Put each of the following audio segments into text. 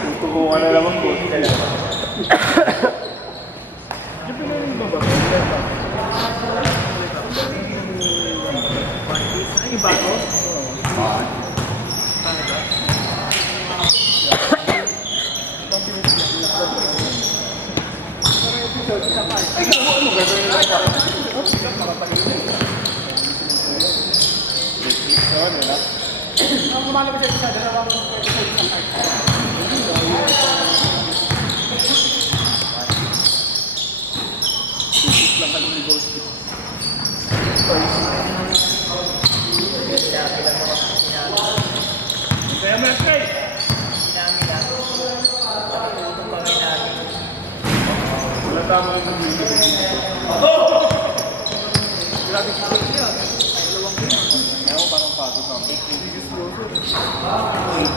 Tutukuha na naman po. Ay, iba ko? Ang kumano ba sa dalawang episode ng art? Lang kami ni Ghost. Kaya mo kay. Wala tama yung video. Grabe sa niya. Dalawang game. Ako parang pagod na.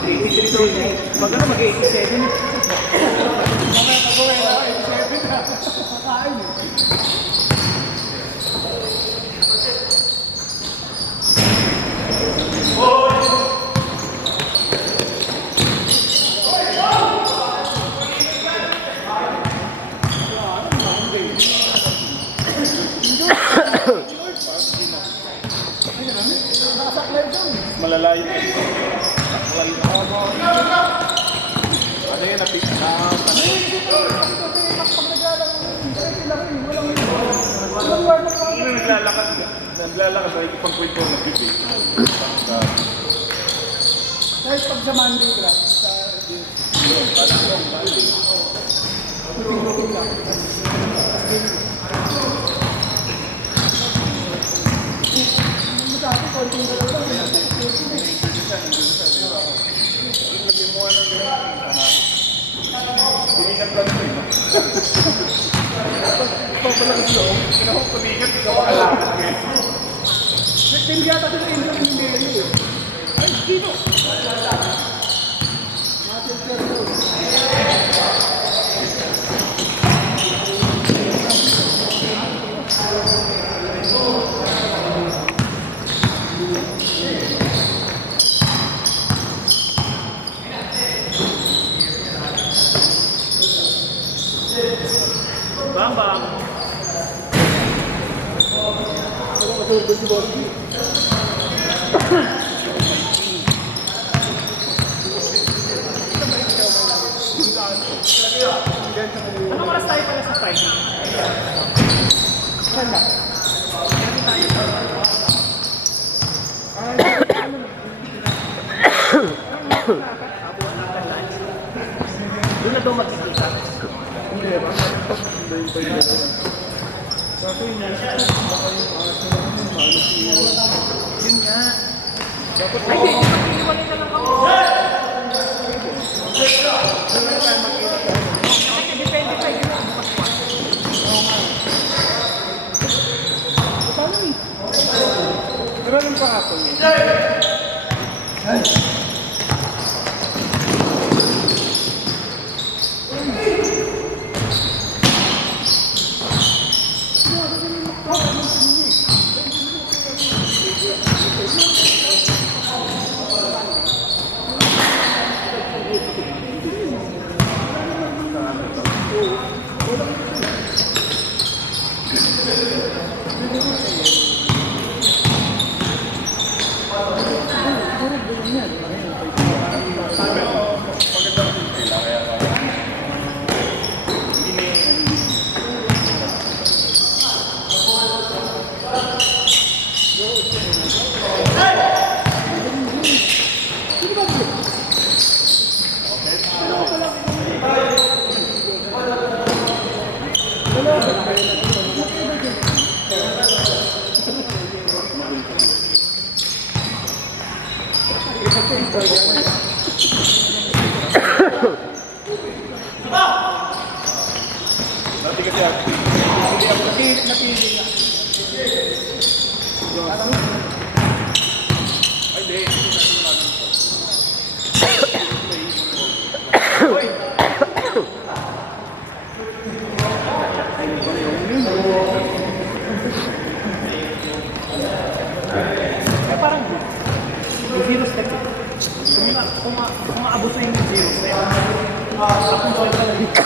83. Maganda mag-87. Mamaya mag-uwi na 87 na. Kakain eh. Malalayo. Malalayo na. Ano yun? Napik na. Naglalakad. Naglalakad. Pag-kwento na bibig. Kahit pag sa Monday, grabe. Sa Monday. Dati, konting dalawa lang. Lagyan mo ng gano'n. Puningat lang ito eh. Papalang ito. Kinahong puningat, ikaw ang alakas ngayon. Nagtindiata ko sa inyo ng hindi eh. Ay, Kino! Martin Kerdo. Bambang. Anong oras tayo pala sa Friday? Ganda. Doon na daw magkikita. Hindi ba? Kasi yun nga, baka yung yun nga. Ay, hindi, mag-iwalay na lang ako. Ay, depende tayo yun. Paano eh? Pero anong kahapon yun? Ay! Nanti kasi ako. Hindi ako napili na. Ay, hindi. Hoy! Parang good. Zero step. Kung maabot na yung zero step, akong soil ka na dito.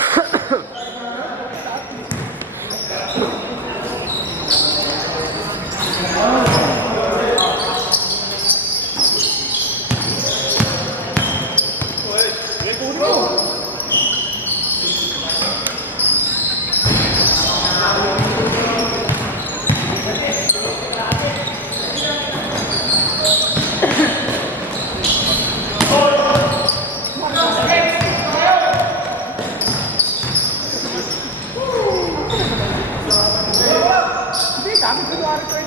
Hindi, dami ko yung araw ko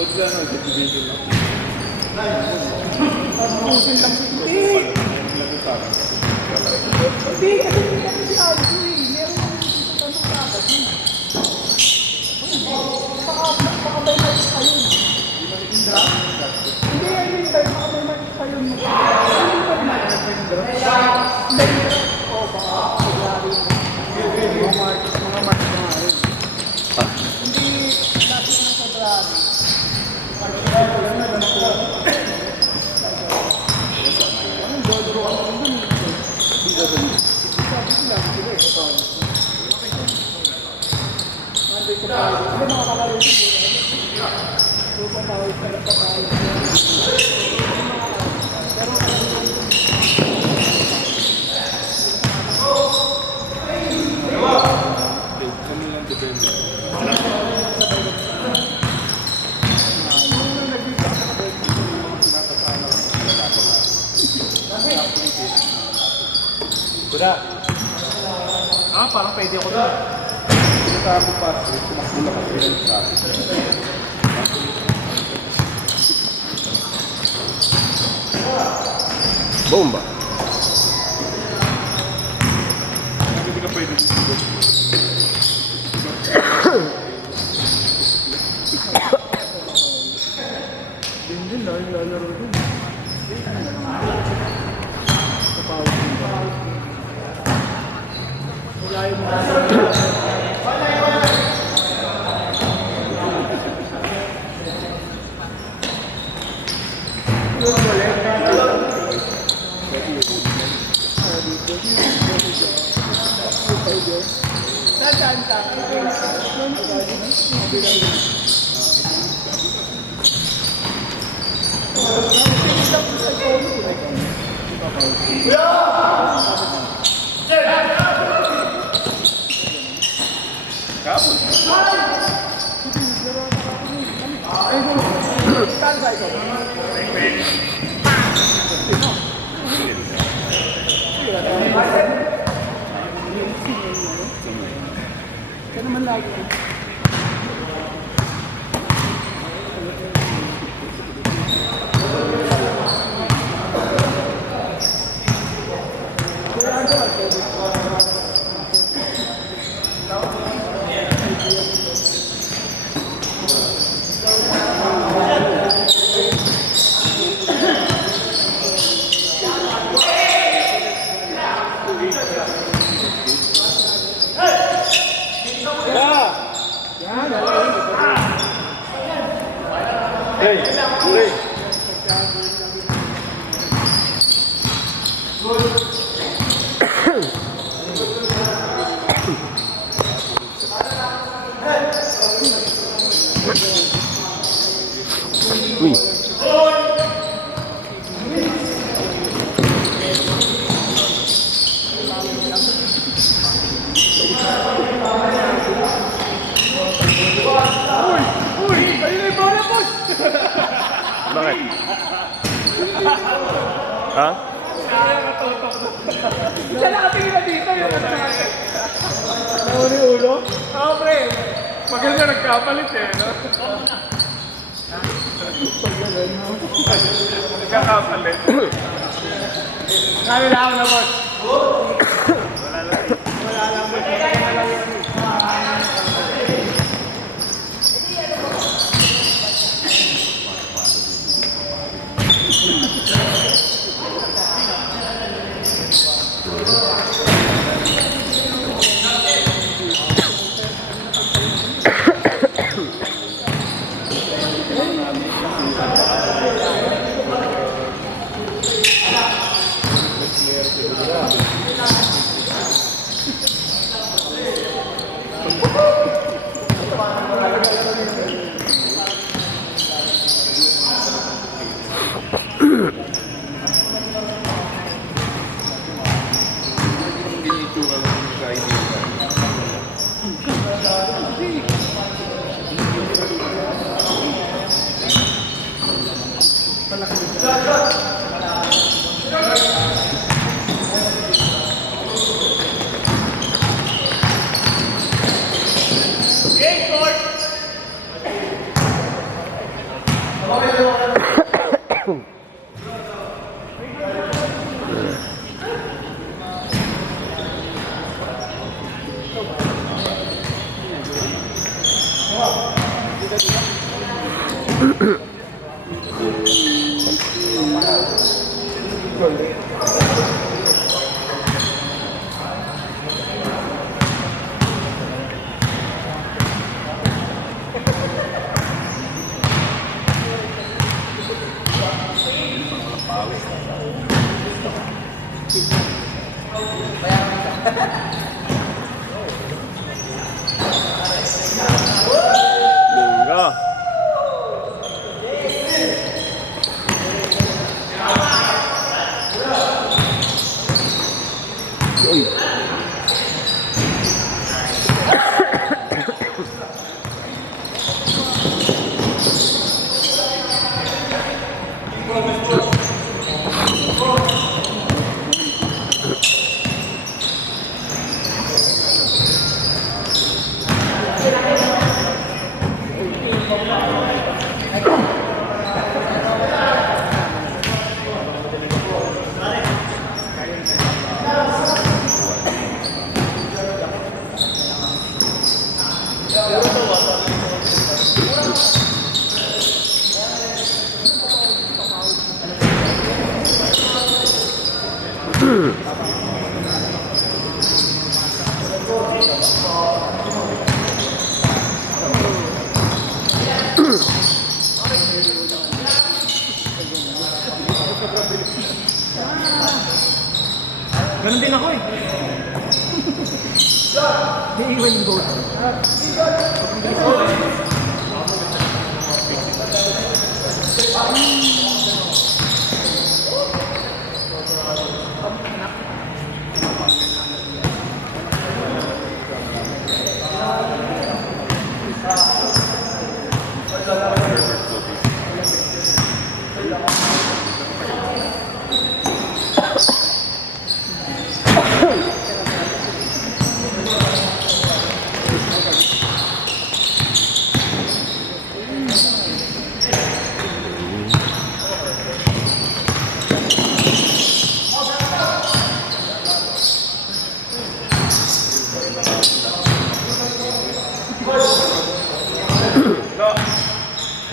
What's that? Nag-division lang. Pusin lang siya. Hindi! Hindi, kasi hindi kami sinabi ko eh. Meron kami dito sa tanong dapat eh. Baka may mali pa yun. Hindi, ayun tayo. Baka may mali pa yun. Hindi pa rin mali pa yun. Hindi. Oo, baka paglari. Mga mark na nga rin. Hindi, lagi na sa drari. Anong dodoro ang dun? Hindi ka dun. Sabi ko lang, sila eh, kapag. Nanday ko tayo. Ano mga kalaro siguro? So, patawid ka lang patawid. Pero Kami lang depende. Kuda. Parang pwede ako doon. Pinatago pa, sumakbo lang kasi sa akin. Bomba. Hindi ka pwede dito. Din dahil lalaro doon. Kapawid din ba? Wala yung mga... Kaya naman lagi. Uy. Uy! Ayun na yung bola, boss! Bakit? Ha? Siya nakatingin na dito yung ano natin. Nauli ulo? Oo, pre. Maganda nagkapalit eh, no? Nagkakapalit. Kami lang na, boss. Wala lang. Wala lang. Wala lang. Linggo. Uy. Ganun din ako eh. Iiwan yung goat.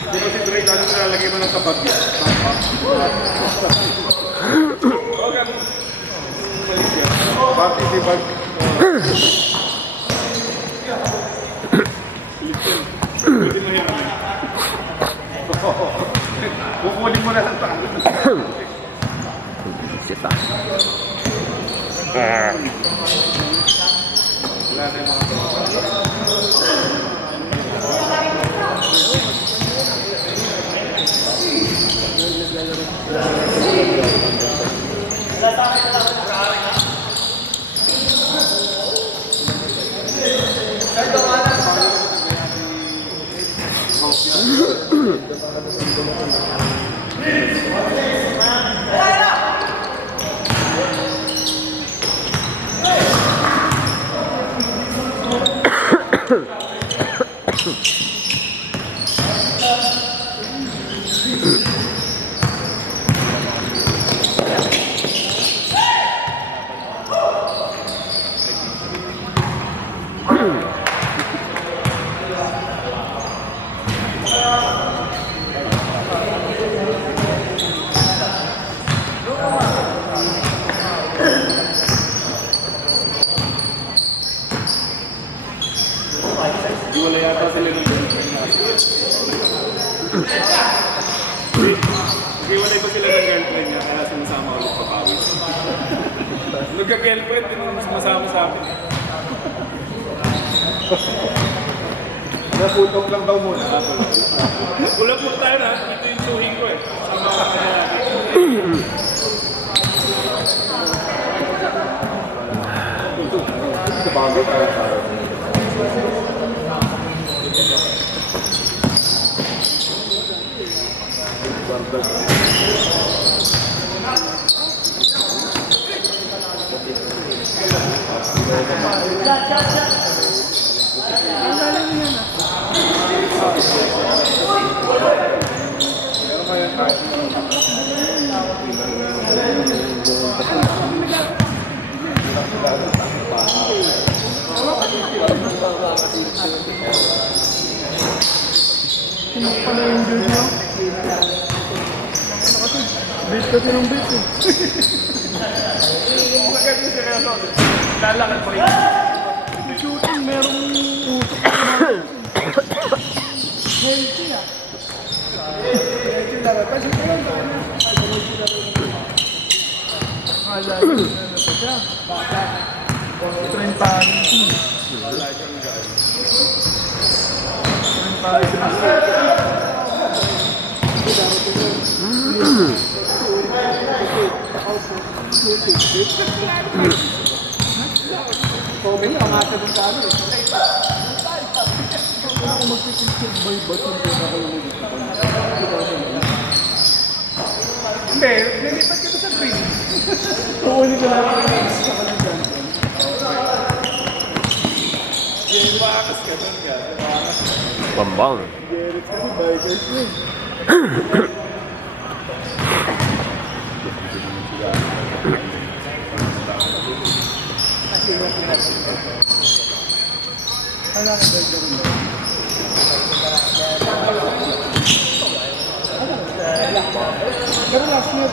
Hindi ko si Dre, kano nilalagay mo ng kabag yan? Pati si bag. Kukunin mo yan. Kukunin mo na lang tayo. Sita. Wala na yung mga Di wala yata sila ng Hiwalay pa sila ng girlfriend niya kaya sumasama ulit papawis. Nagka-girlfriend din naman sumasama sa akin. Naputok lang daw muna. Ulang po tayo na. Ito yung suhin ko eh. Sama ka na natin. Ito bagay tayo tayo. Pala yung Enjoy niyo? Kasi, beat kasi ng beat eh. Maganda yung seryoso. Lalakad pa rin. Shooting, merong usok na naman. Healthy ah. Healthy lang. Kasi ito lang tayo na. Healthy lang. Akala ko na pa siya. Train panic. Komen na, mga sabong ka ano eh. Ako magpipicture by ba't yung pinakalulit ako? Hindi, nilipat ka sa green. Kukunin ko lang ako sa kalugan. Wakas ka doon ka. Bambang. Gerrit kasi bikers yun. Ano ang biker mo? Pero last year,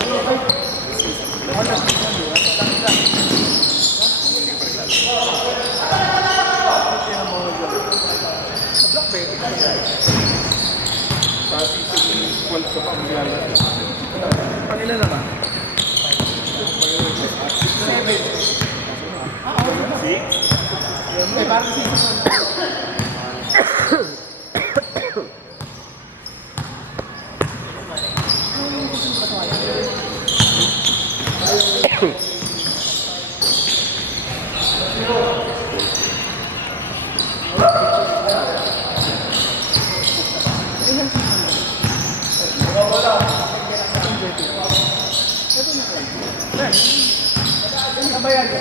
kanila naman. 7. Eh, parang 6. Kabayan ko,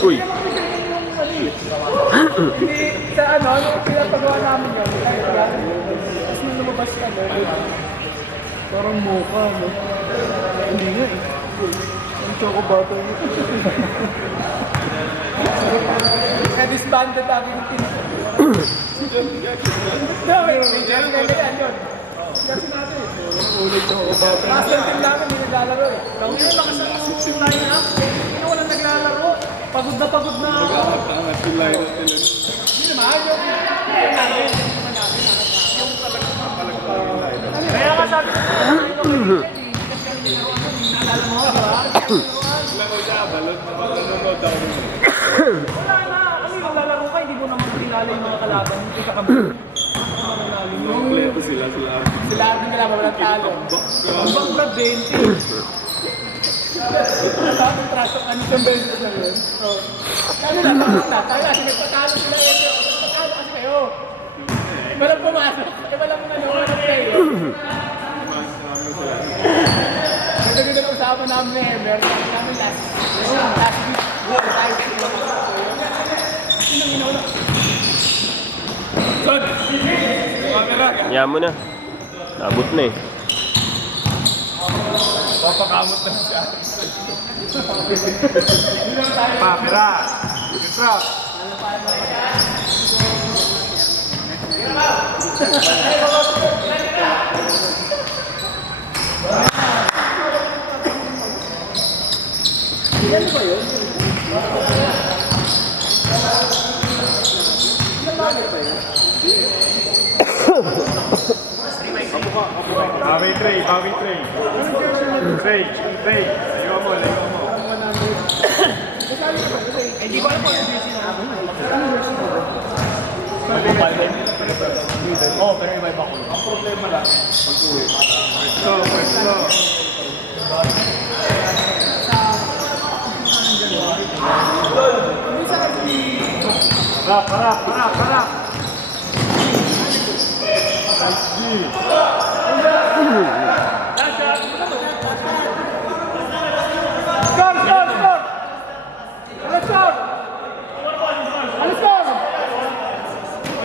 Uy. hindi, sa ano, nung pinapagawa namin yun, tapos nung lumabas ka, parang mukha, no? Hindi nga eh. Ang choco bata yun. Kaya disbanded namin yung pinapagawa. No, wait, yan yun. Kasi natin eh. Ulit choco bata. Master team namin, hindi naglalaro eh. Ngayon, nakasama tayo na. Hindi walang naglalaro. Pagod na ako. Mag-aangat yung line natin. Hindi naman, yung namin. Yung talagang kaya nga sabi ko, naalala mo, di ba? Laro siya, balot na nanonood ako. Wala na, kasi naglalaro ka, hindi mo naman kilala yung mga kalaban, hindi ka kami. Kompleto sila. Sila hindi nila walang talo. Ang bangga 20. Ang traso, ano yung beses na yun? Ano na, bakit na? Tayo kasi nagpatalo sila yun. Nagpatalo kasi kayo. Walang pumasok. Walang player. Ganda-ganda ng usapan namin eh. Meron namin last week. Tayo sila. Sinang inauna? Son! Camera! Kaya mo na. Nabot na eh. Papakamot na siya. Camera! Camera! Ano ba yun? Bawi tray. Tray. Ayaw mo. Hindi ko alam kung ano yung sinabi. Oo, pero iba-iba ko. Ang problema lang, pag-uwi. Pwesto. Para.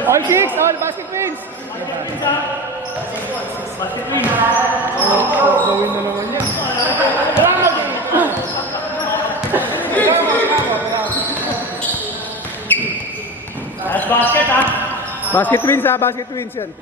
All six, all basket wins. Gawin na naman yan. Last Basket wins ha, basket wins yan.